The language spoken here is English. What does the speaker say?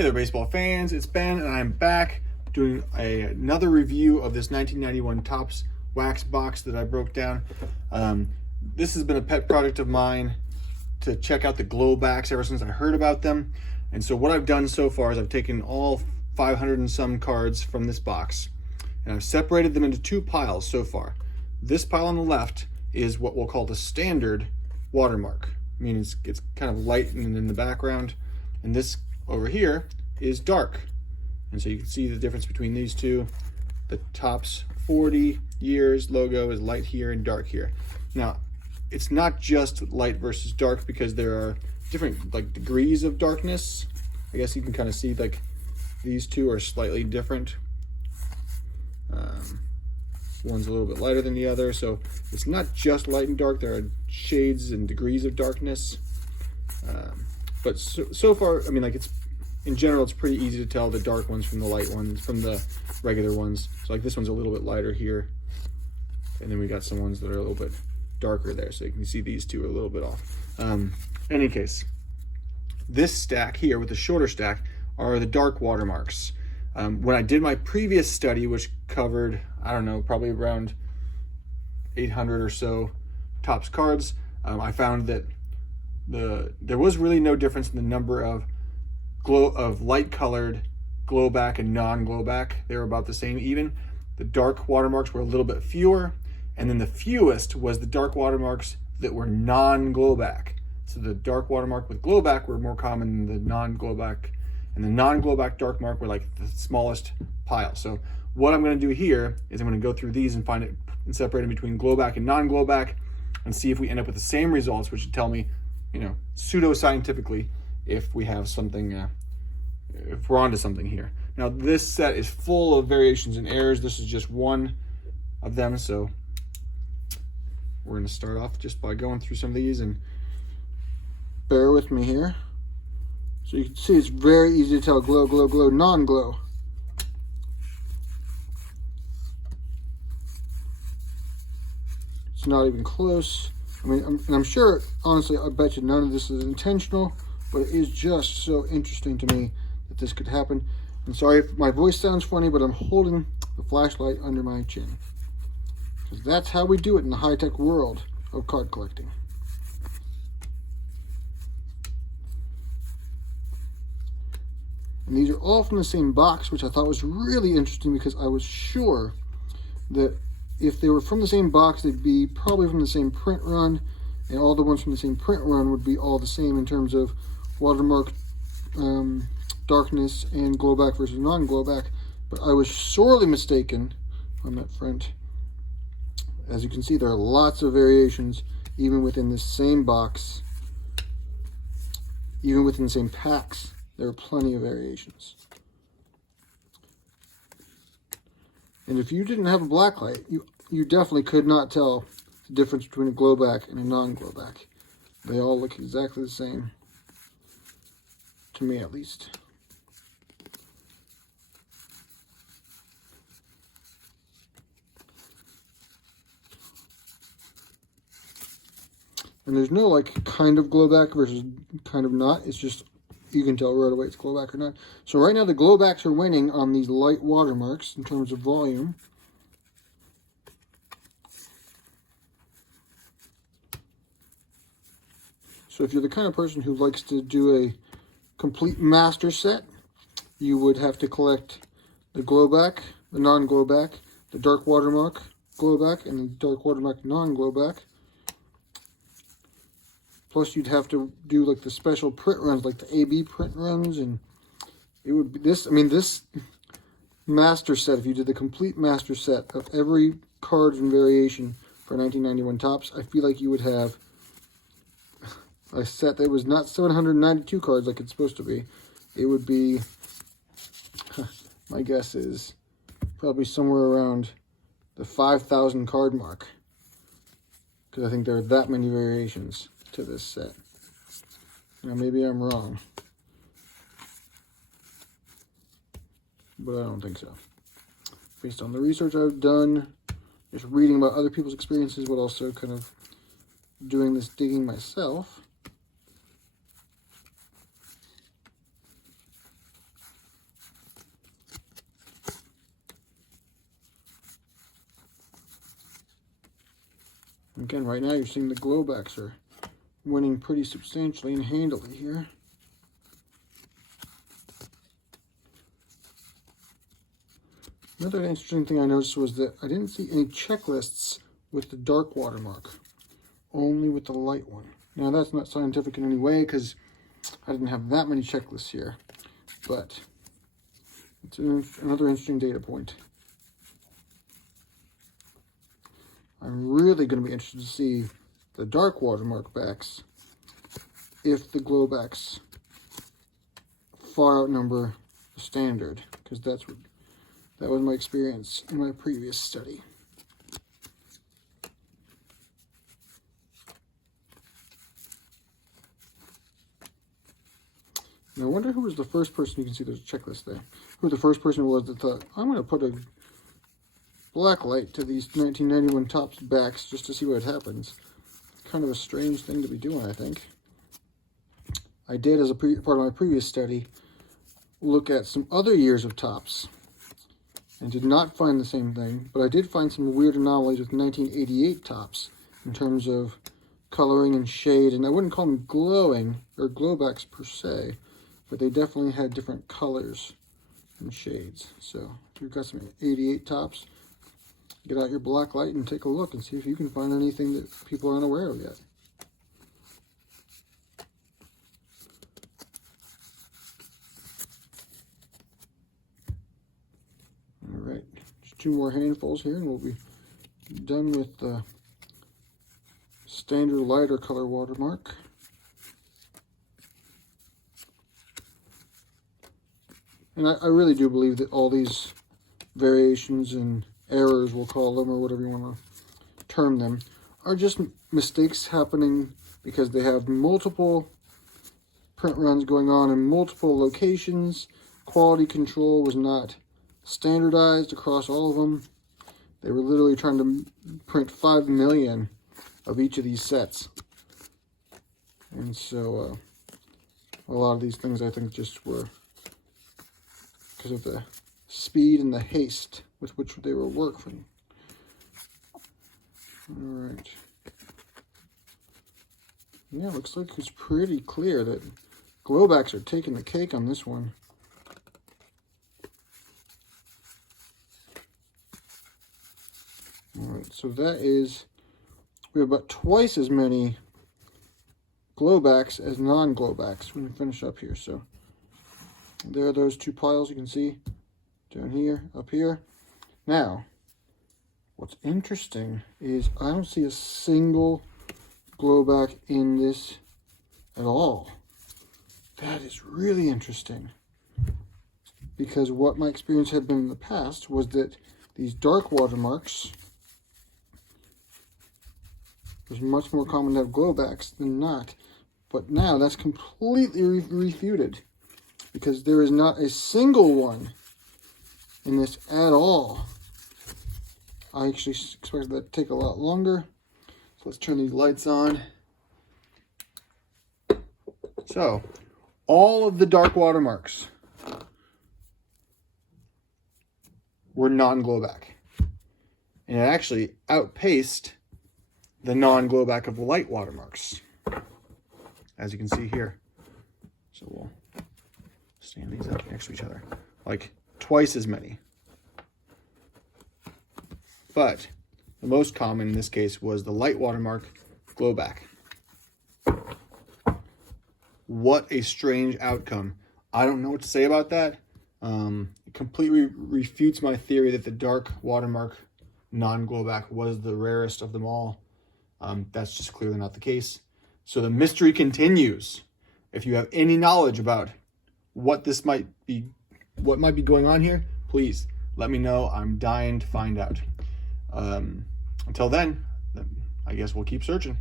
Hey there, baseball fans. It's Ben, and I'm back doing another review of this 1991 Topps wax box that I broke down. This has been a pet project of mine to check out the Glowbacks ever since I heard about them. And so what I've done so far is I've taken all 500 and some cards from this box, and I've separated them into two piles so far. This pile on the left is what we'll call the standard watermark, meaning it's kind of light and in the background, and this over here is dark. And so you can see the difference between these two. The Topps 40 years logo is light here and dark here. Now, it's not just light versus dark, because there are different degrees of darkness. I guess you can kind of see these two are slightly different. One's a little bit lighter than the other, so it's not just light and dark. There are shades and degrees of darkness. But so far, I mean, in general, it's pretty easy to tell the dark ones from the light ones, from the regular ones. So this one's a little bit lighter here, and then we got some ones that are a little bit darker there, so you can see these two are a little bit off. In any case, this stack here with the shorter stack are the dark watermarks. When I did my previous study, which covered, I don't know, probably around 800 or so Topps cards, I found that there was really no difference in the number of light colored Glowback and non-Glowback. They were about the same even. The dark watermarks were a little bit fewer, and then the fewest was the dark watermarks that were non-Glowback. So the dark watermark with Glowback were more common than the non-Glowback, and the non-Glowback dark mark were the smallest pile. So what I'm going to do here is I'm going to go through these and find it and separate them between Glowback and non-Glowback, and see if we end up with the same results, which would tell me, pseudo-scientifically, if we have something, if we're onto something here. Now, this set is full of variations and errors. This is just one of them, so we're going to start off just by going through some of these, and bear with me here. So you can see it's very easy to tell glow, glow, glow, non-glow. It's not even close. I mean, I'm sure, honestly, I bet you none of this is intentional, but it is just so interesting to me that this could happen. I'm sorry if my voice sounds funny, but I'm holding the flashlight under my chin, because that's how we do it in the high-tech world of card collecting. And these are all from the same box, which I thought was really interesting, because I was sure that if they were from the same box, they'd be probably from the same print run, and all the ones from the same print run would be all the same in terms of watermark darkness and Glowback versus non-Glowback. But I was sorely mistaken on that front. As you can see, there are lots of variations even within this same box. Even within the same packs, there are plenty of variations. And if you didn't have a blacklight, you definitely could not tell the difference between a Glowback and a non-Glowback. They all look exactly the same, to me at least. And there's no kind of Glowback versus kind of not. It's just, you can tell right away it's Glowback or not. So right now the Glowbacks are winning on these light watermarks in terms of volume. So if you're the kind of person who likes to do a complete master set, you would have to collect the Glowback, the non-Glowback, the dark watermark Glowback, and the dark watermark non-Glowback. Plus, you'd have to do the special print runs, like the AB print runs, and it would be this. I mean, this master set, if you did the complete master set of every card and variation for 1991 Topps, I feel like you would have a set that was not 792 cards like it's supposed to be. It would be, my guess is, probably somewhere around the 5,000 card mark, because I think there are that many variations to this set. Now, maybe I'm wrong, but I don't think so. Based on the research I've done, just reading about other people's experiences, but also kind of doing this digging myself, Again, right now you're seeing the Glowbacks are winning pretty substantially and handily here. Another interesting thing I noticed was that I didn't see any checklists with the dark watermark, only with the light one. Now that's not scientific in any way because I didn't have that many checklists here, but it's another interesting data point. I'm really going to be interested to see the dark watermark backs if the Glowbacks far outnumber the standard, because that was my experience in my previous study. Now I wonder who was the first person, you can see there's a checklist there, who the first person was that thought, I'm going to put a black light to these 1991 Topps backs just to see what happens. Kind of a strange thing to be doing, I think. I did, as a part of my previous study, look at some other years of Topps and did not find the same thing, but I did find some weird anomalies with 1988 Topps in terms of coloring and shade, and I wouldn't call them glowing or glowbacks per se, but they definitely had different colors and shades. So if you've got some 88 Topps, get out your black light and take a look and see if you can find anything that people aren't aware of yet. All right, just 2 more handfuls here and we'll be done with the standard lighter color watermark. And I really do believe that all these variations and errors, we'll call them, or whatever you want to term them, are just mistakes happening because they have multiple print runs going on in multiple locations. Quality control was not standardized across all of them. They were literally trying to print 5 million of each of these sets. And so a lot of these things I think just were because of the speed and the haste with which they were working. All right. Yeah, looks like it's pretty clear that Glowbacks are taking the cake on this one. All right, so that is, we have about twice as many Glowbacks as non-Glowbacks when we finish up here. So there are those 2 piles you can see down here, up here. Now, what's interesting is I don't see a single Glowback in this at all. That is really interesting, because what my experience had been in the past was that these dark watermarks was much more common to have Glowbacks than not. But now that's completely refuted, because there is not a single one in this at all. I actually expected that to take a lot longer. So let's turn these lights on. So, all of the dark watermarks were non-Glowback. And it actually outpaced the non-Glowback of the light watermarks, as you can see here. So we'll stand these up next to each other. Like twice as many. But the most common in this case was the light watermark Glowback. What a strange outcome. I don't know what to say about that. It completely refutes my theory that the dark watermark non-Glowback was the rarest of them all. That's just clearly not the case. So the mystery continues. If you have any knowledge about what might be going on here, please let me know. I'm dying to find out. Until then, I guess we'll keep searching.